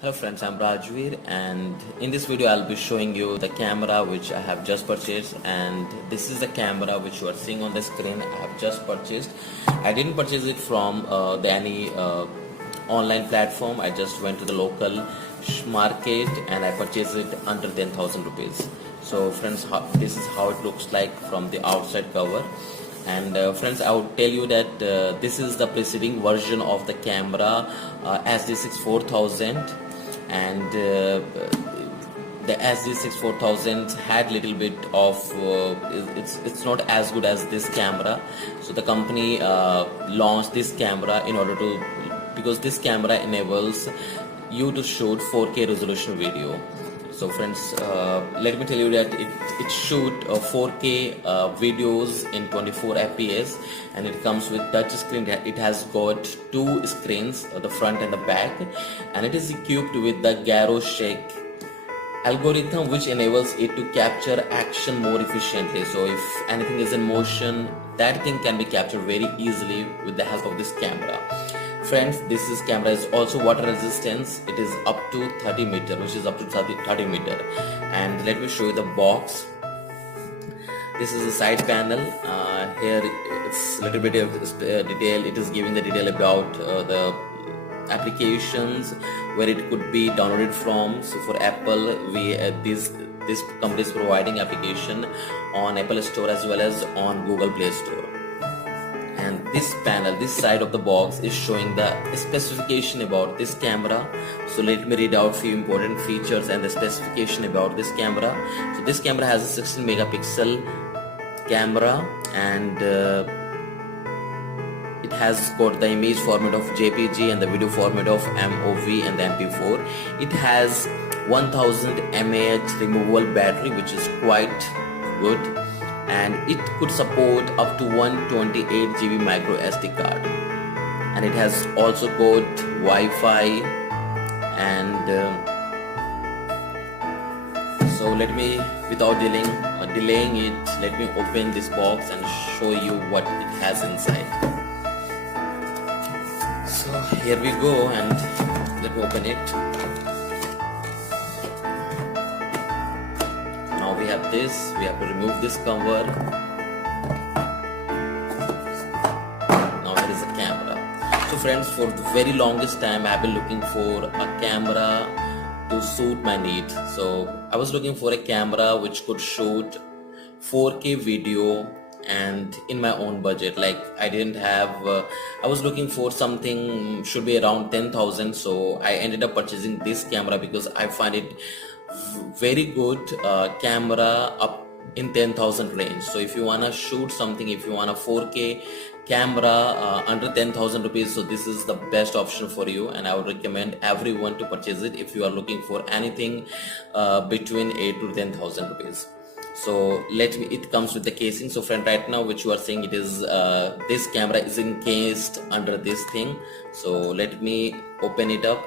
Hello friends, I'm Rajveer, and in this video I'll be showing you the camera which I have just purchased, and this is the camera which you are seeing on the screen. I have just purchased. I didn't purchase it from any online platform. I just went to the local market and I purchased it under 10,000 rupees. So friends, this is how it looks like from the outside cover. And friends, I would tell you that this is the preceding version of the camera, SD6 4000, and the SD6 4000 had little bit of it's not as good as this camera. So the company launched this camera in order to, because this camera enables you to shoot 4K resolution video. So friends, let me tell you that it shoot 4K videos in 24 fps, and it comes with touch screen. It has got two screens, the front and the back, and it is equipped with the gyro-shake algorithm, which enables it to capture action more efficiently. So if anything is in motion, that thing can be captured very easily with the help of this camera. Friends, this camera is also water resistance. It is up to 30 meter, which is up to 30 meter. And let me show you the box. This is the side panel. Here it's a little bit of detail. It is giving the detail about the applications where it could be downloaded from. So for Apple, we this company is providing application on Apple Store as well as on Google Play Store. And this panel, this side of the box, is showing the specification about this camera. So let me read out few important features and the specification about this camera. So this camera has a 16 megapixel camera, and it has got the image format of JPG and the video format of MOV and the MP4. It has 1000 mAh removable battery, which is quite good, and it could support up to 128 GB micro SD card, and it has also got Wi-Fi. And so let me, without delaying it, let me open this box and show you what it has inside. So here we go, and let me open it. Now we have this. We have to remove this cover. Now here is the camera. So friends, for the very longest time I have been looking for a camera to suit my need. So I was looking for a camera which could shoot 4K video and in my own budget. Like I didn't have I was looking for something should be around 10,000. So I ended up purchasing this camera because I find it very good camera up in 10,000 range. So if you wanna shoot something, if you want a 4K camera under 10,000 rupees, so this is the best option for you, and I would recommend everyone to purchase it if you are looking for anything between 8 to 10,000 rupees. So it comes with the casing. So friend, right now which you are seeing, it is this camera is encased under this thing. So let me open it up.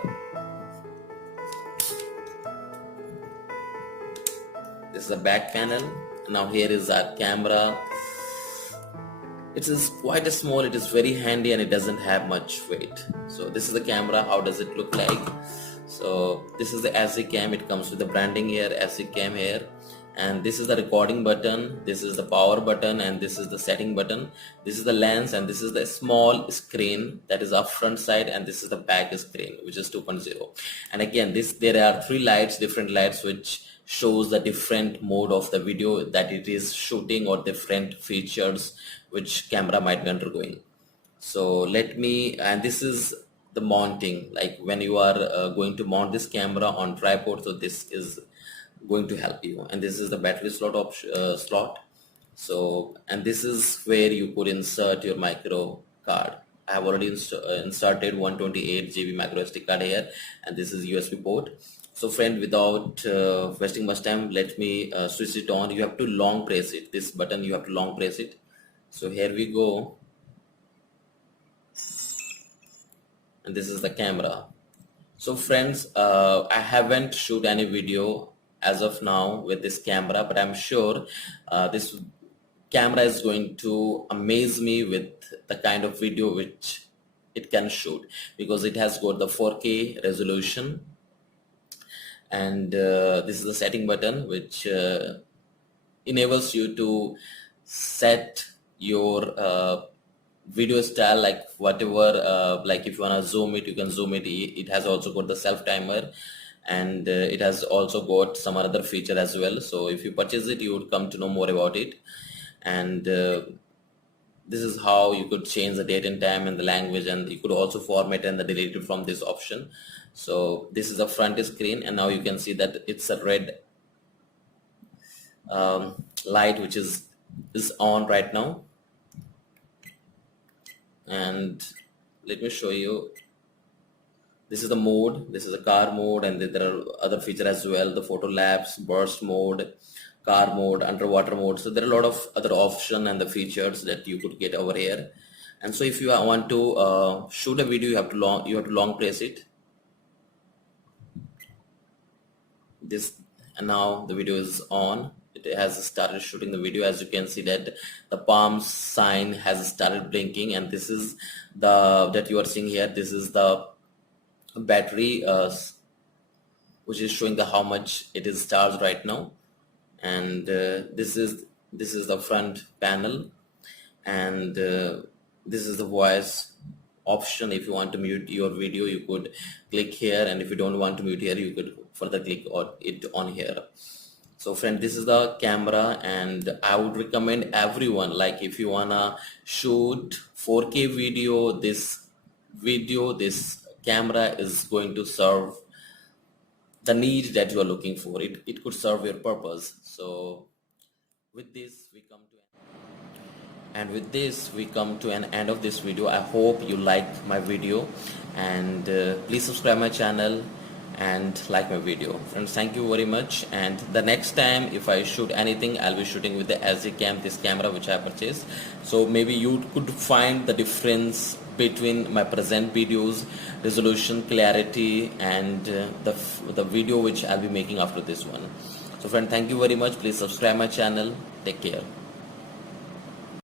This is the back panel. Now here is our camera. It is quite small, it is very handy, and it doesn't have much weight. So this is the camera. How does it look like? So this is the SD cam. It comes with the branding here, SD cam here, and this is the recording button, this is the power button, and this is the setting button. This is the lens, and this is the small screen that is up front side, and this is the back screen, which is 2.0. And again, there are three lights, different lights, which shows the different mode of the video that it is shooting, or different features which camera might be undergoing. So and this is the mounting, like when you are going to mount this camera on tripod. So this is going to help you, and this is the battery slot. So, and this is where you could insert your micro card. I have already inserted 128 GB micro SD card here, and this is USB port. So friend, without wasting much time, let me switch it on. You have to long press it, this button, you have to long press it. So here we go, and this is the camera. So friends, I haven't shoot any video as of now with this camera, but I'm sure this camera is going to amaze me with the kind of video which it can shoot, because it has got the 4K resolution, and this is the setting button which enables you to set your video style, like whatever, like if you want to zoom it, you can zoom it. It has also got the self timer, and it has also got some other feature as well. So if you purchase it, you would come to know more about it. And this is how you could change the date and time and the language, and you could also format and delete it from this option. So this is the front screen, and now you can see that it's a red light which is on right now. And let me show you, this is the mode, this is the car mode, and there are other features as well, the photo lapse, burst mode, car mode, underwater mode. So there are a lot of other options and the features that you could get over here. And so if you want to shoot a video, you have to long press it, this, and now the video is on. It has started shooting the video. As you can see that the palm sign has started blinking, and this is the that you are seeing here, this is the battery which is showing the how much it is charged right now. And this is the front panel, and this is the voice option. If you want to mute your video, you could click here, and if you don't want to mute here, you could further click it on here. So friend, this is the camera, and I would recommend everyone, like if you wanna shoot 4K video, this camera is going to serve the need that you are looking for. It could serve your purpose. So with this we come to an end of this video. I hope you liked my video, and please subscribe my channel and like my video. Friends, thank you very much. And the next time if I shoot anything, I'll be shooting with the SD Cam, this camera which I purchased. So maybe you could find the difference between my present videos, resolution, clarity, and the video which I'll be making after this one. So friend, thank you very much. Please subscribe my channel. Take care.